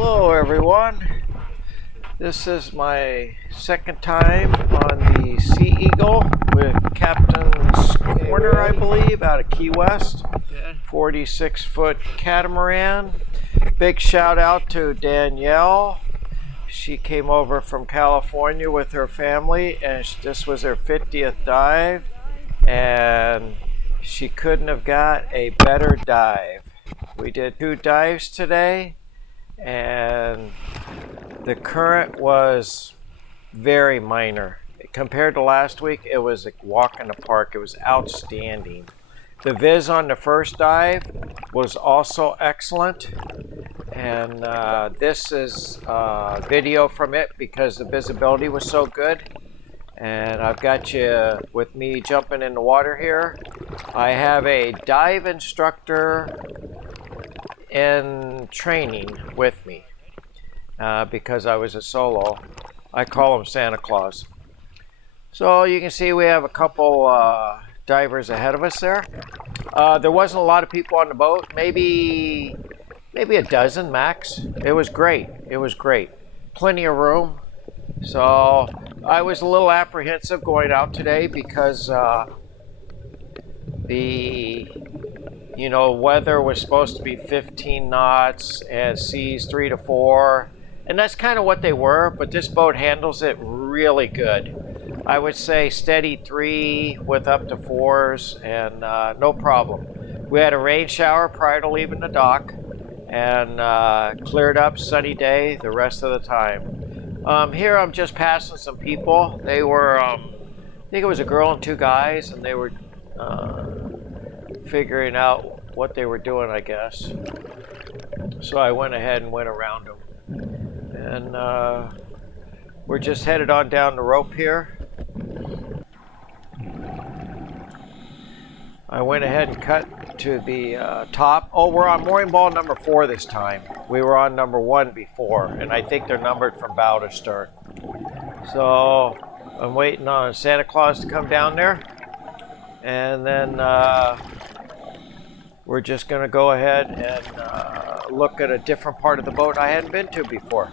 Hello everyone. This is my second time on the Sea Eagle with Captain's Corner, I believe, out of Key West. 46-foot catamaran. Big shout out to Danielle. She came over from California with her family, and this was her 50th dive, and she couldn't have got a better dive. We did 2 dives today, and the current was very minor. Compared to last week, it was a walk in the park. It was outstanding. The viz on the first dive was also excellent, and this is video from it because the visibility was so good. And I've got you with me jumping in the water here. I have a dive instructor in training with me because I was a solo. I call him Santa Claus. So you can see we have a couple divers ahead of us there. There wasn't a lot of people on the boat, maybe a dozen max. It was great. It was great. Plenty of room. So I was a little apprehensive going out today because the weather was supposed to be 15 knots and seas 3 to 4, and that's kind of what they were, but this boat handles it really good. I would say steady 3 with up to 4s, and no problem. We had a rain shower prior to leaving the dock, and cleared up, sunny day the rest of the time. Here I'm just passing some people. They were, I think it was a girl and 2 guys, and they were figuring out what they were doing, I guess. So I went ahead and went around them. And we're just headed on down the rope here. I went ahead and cut to the top. Oh, we're on mooring ball number 4 this time. We were on number 1 before, and I think they're numbered from bow to stern. So I'm waiting on Santa Claus to come down there. And then we're just going to go ahead and look at a different part of the boat I hadn't been to before.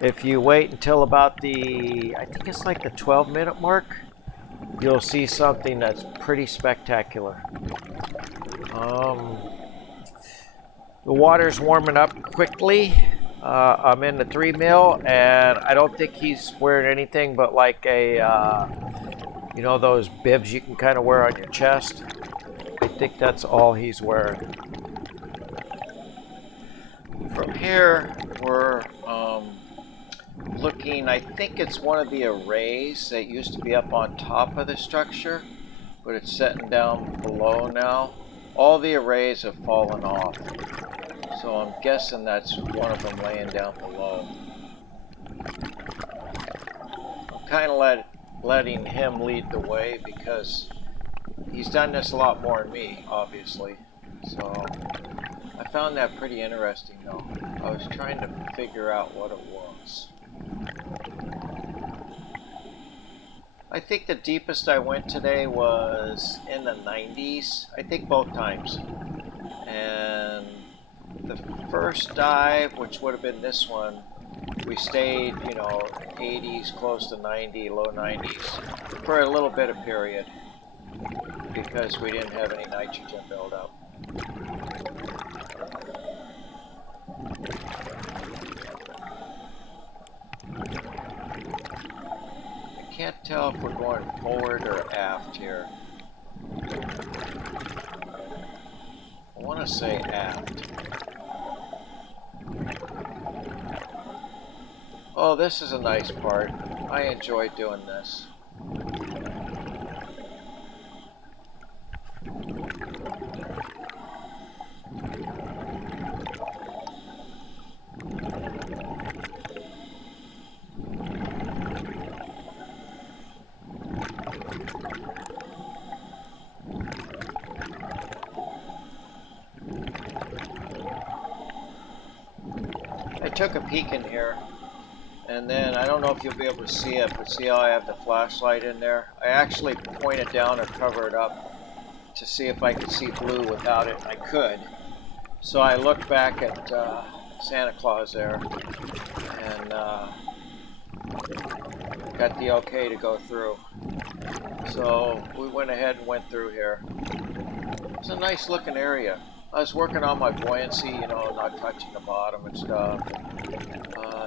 If you wait until about I think it's like the 12-minute mark, you'll see something that's pretty spectacular. The water's warming up quickly. I'm in the 3 mil, and I don't think he's wearing anything but like a those bibs you can kind of wear on your chest. I think that's all he's wearing. From here, we're looking, I think it's one of the arrays that used to be up on top of the structure, but it's setting down below now. All the arrays have fallen off, so I'm guessing that's one of them laying down below. I'm kind of letting him lead the way because he's done this a lot more than me, obviously. So I found that pretty interesting though. I was trying to figure out what it was. I think the deepest I went today was in the 90s. I think both times. And the first dive, which would have been this one, we stayed, 80s, close to 90, low 90s for a little bit of period because we didn't have any nitrogen buildup. I can't tell if we're going forward or aft here. I want to say aft. Oh, this is a nice part. I enjoy doing this. I took a peek in here, and then I don't know if you'll be able to see it, but see how I have the flashlight in there? I actually point it down or cover it up to see if I could see blue without it, and I could. So I looked back at Santa Claus there and got the okay to go through. So we went ahead and went through here. It's a nice looking area. I was working on my buoyancy, you know, not touching the bottom and stuff.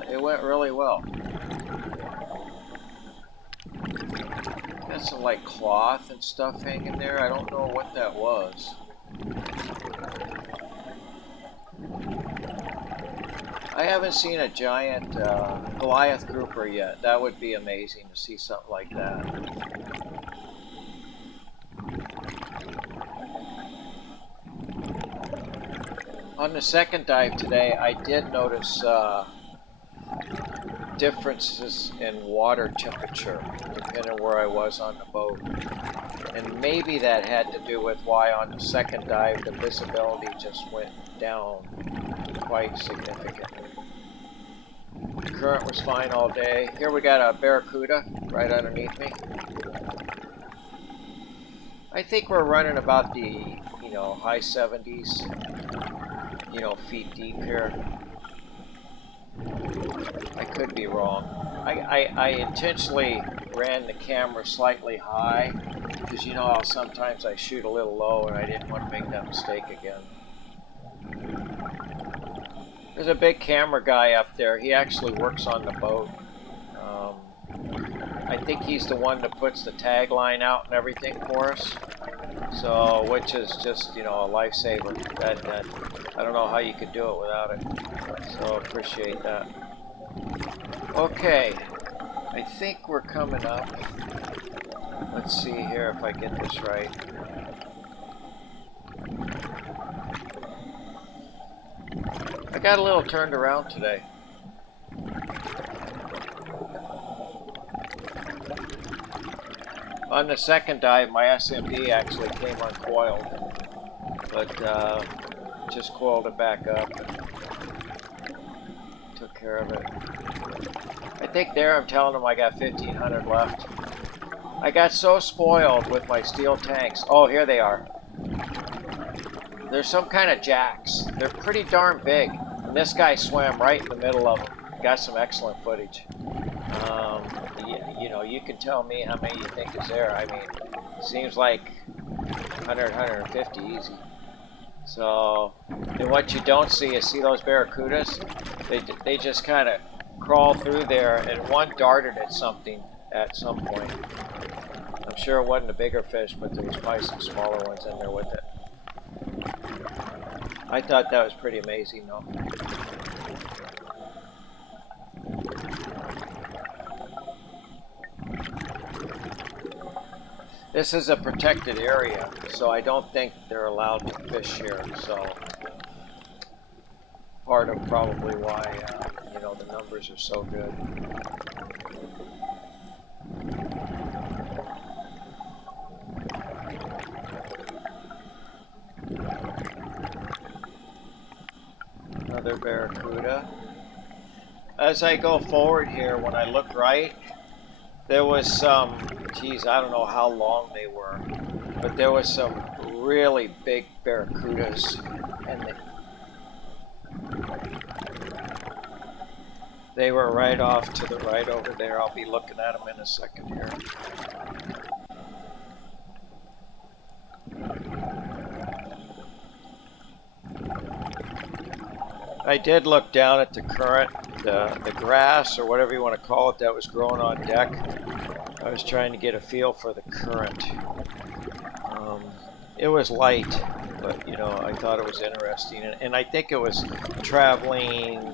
It went really well. Got some like cloth and stuff hanging there. I don't know what that was. I haven't seen a giant Goliath grouper yet. That would be amazing to see something like that. On the second dive today, I did notice differences in water temperature depending on where I was on the boat. And maybe that had to do with why on the second dive the visibility just went down quite significantly. The current was fine all day. Here we got a barracuda right underneath me. I think we're running about the, you know, high 70s, you know, feet deep here. I could be wrong. I intentionally ran the camera slightly high because you know how sometimes I shoot a little low and I didn't want to make that mistake again. There's a big camera guy up there. He actually works on the boat. I think he's the one that puts the tagline out and everything for us. So, which is just, you know, a lifesaver. That I don't know how you could do it without it. So, appreciate that. Okay, I think we're coming up. Let's see here if I get this right. I got a little turned around today. On the second dive, my SMD actually came uncoiled, but just coiled it back up and took care of it. I think there I'm telling them I got 1,500 left. I got so spoiled with my steel tanks. Oh, here they are. There's some kind of jacks. They're pretty darn big. And this guy swam right in the middle of them. Got some excellent footage. You know, you can tell me how many you think is there. I mean, seems like 100, 150 easy. So, and what you don't see is, see those barracudas? They just kind of crawl through there, and one darted at something at some point. I'm sure it wasn't a bigger fish, but there was probably some smaller ones in there with it. I thought that was pretty amazing, though. This is a protected area, so I don't think they're allowed to fish here. So part of probably why you know, the numbers are so good. Another barracuda. As I go forward here, when I look right, there was some, geez, I don't know how long they were, but there was some really big barracudas, and they were right off to the right over there. I'll be looking at them in a second here. I did look down at the current, the grass, or whatever you want to call it, that was growing on deck. I was trying to get a feel for the current. It was light, but you know, I thought it was interesting, and I think it was traveling,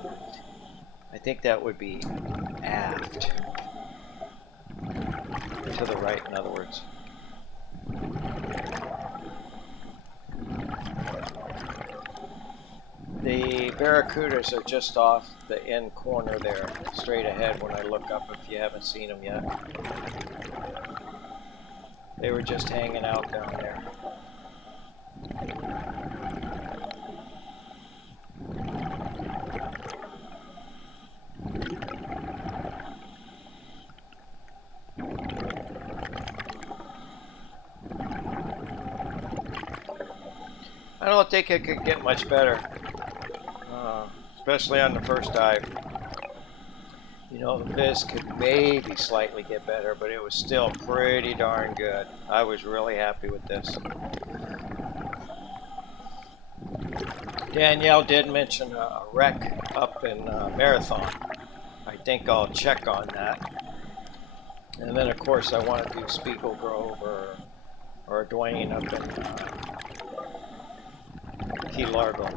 I think that would be aft, to the right, in other words. The barracudas are just off the end corner there, straight ahead when I look up, if you haven't seen them yet. They were just hanging out down there. I don't think it could get much better, especially on the first dive. You know, the Viz could maybe slightly get better, but it was still pretty darn good. I was really happy with this. Danielle did mention a wreck up in Marathon. I think I'll check on that. And then, of course, I want to do Spiegel Grove or Dwayne up in Key Largo.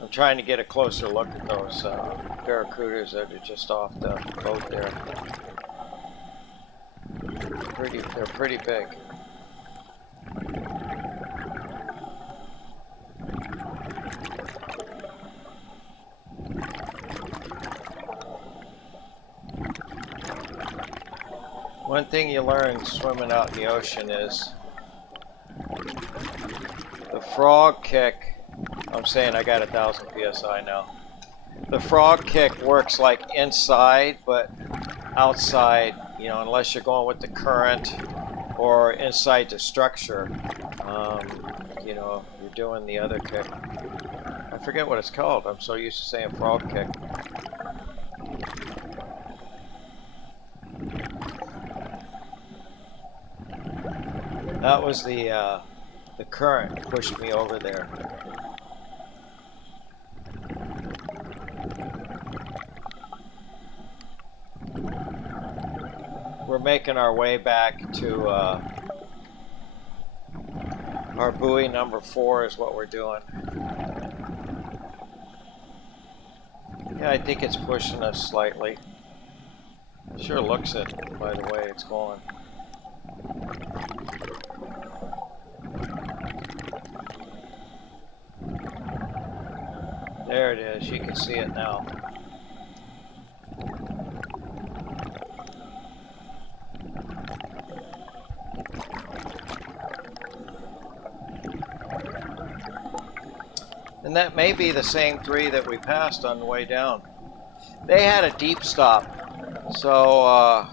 I'm trying to get a closer look at those barracudas that are just off the boat there. They're pretty big. One thing you learn swimming out in the ocean is the frog kick. I'm saying I got 1,000 psi now. The frog kick works like inside, but outside, you know, unless you're going with the current or inside the structure, you know, you're doing the other kick. I forget what it's called. I'm so used to saying frog kick. That was the current pushed me over there. We're making our way back to our buoy number 4 is what we're doing. Yeah, I think it's pushing us slightly. It sure looks it by the way it's going. There it is, you can see it now. And that may be the same 3 that we passed on the way down. They had a deep stop, so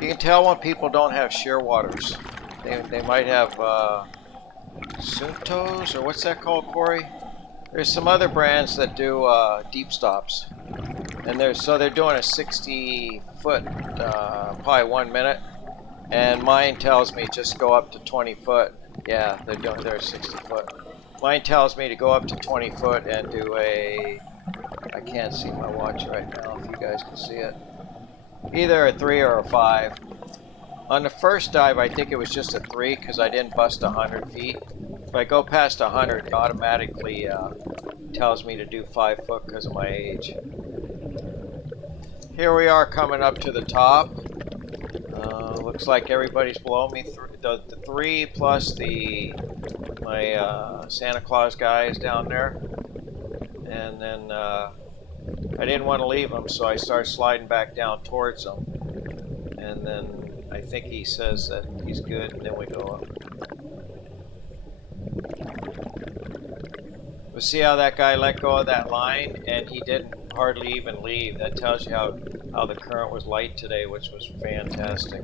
you can tell when people don't have shear waters. They might have Suntos, or what's that called, Corey? There's some other brands that do deep stops, and they're doing a 60 foot, probably 1 minute, and mine tells me just go up to 20 foot. Yeah, they're 60 foot. Mine tells me to go up to 20 foot and do I can't see my watch right now if you guys can see it. Either a 3 or a 5. On the first dive, I think it was just a 3 because I didn't bust 100 feet. If I go past 100, it automatically tells me to do 5 foot because of my age. Here we are coming up to the top. Looks like everybody's below me. The 3 plus my Santa Claus guy is down there. And then I didn't want to leave him, so I started sliding back down towards him. And then I think he says that he's good, and then we go up. But see how that guy let go of that line, and he didn't hardly even leave. That tells you how the current was light today, which was fantastic.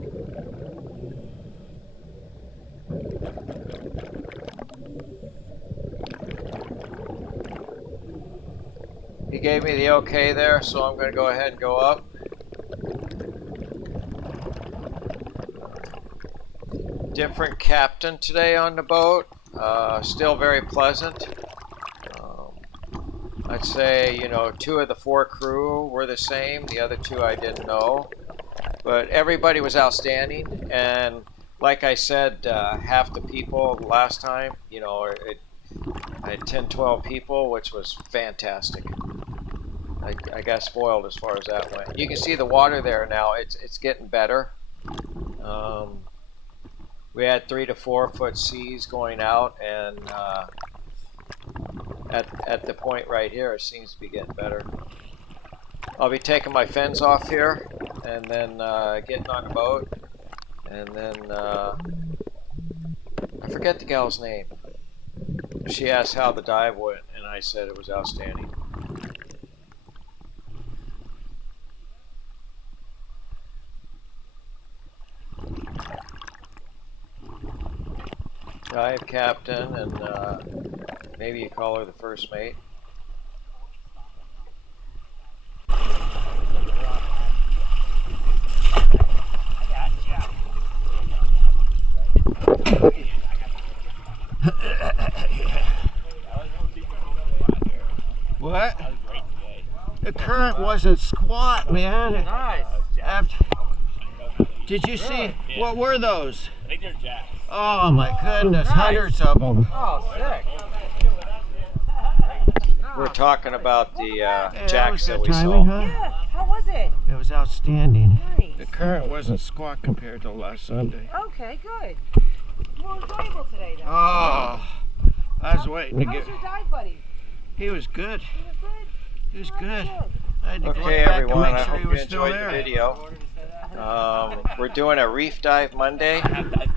He gave me the okay there, so I'm going to go ahead and go up. Different captain today on the boat. Still very pleasant. I'd say, you know, 2 of the 4 crew were the same. The other 2 I didn't know. But everybody was outstanding. And like I said, half the people last time, you know, I had 10, 12 people, which was fantastic. I got spoiled as far as that went. You can see the water there now. It's getting better. We had 3 to 4 foot seas going out, and at the point right here, it seems to be getting better. I'll be taking my fins off here, and then getting on the boat, and then I forget the gal's name. She asked how the dive went, and I said it was outstanding. Dive captain, and maybe you call her the first mate. What? The current wasn't squat, man. Nice. Did you see? What were those? I think they're jacks. Oh my goodness, Nice. hundreds of them. Oh, sick. We're talking about the That jacks was that good we timing, saw. huh? Yeah, how was it? It was outstanding. Nice. The current wasn't squat compared to last Sunday. Okay, good. More enjoyable today, though. Oh, I was waiting to How was get. your dive buddy? He was good. He was good? He was Oh, good. good. I had to go Okay, back everyone, and I make sure hope he you was still enjoyed the there. video. We're doing a reef dive Monday,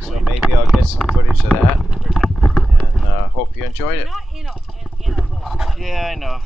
so maybe I'll get some footage of that. And hope you enjoyed it. Not in a hole. Yeah, I know.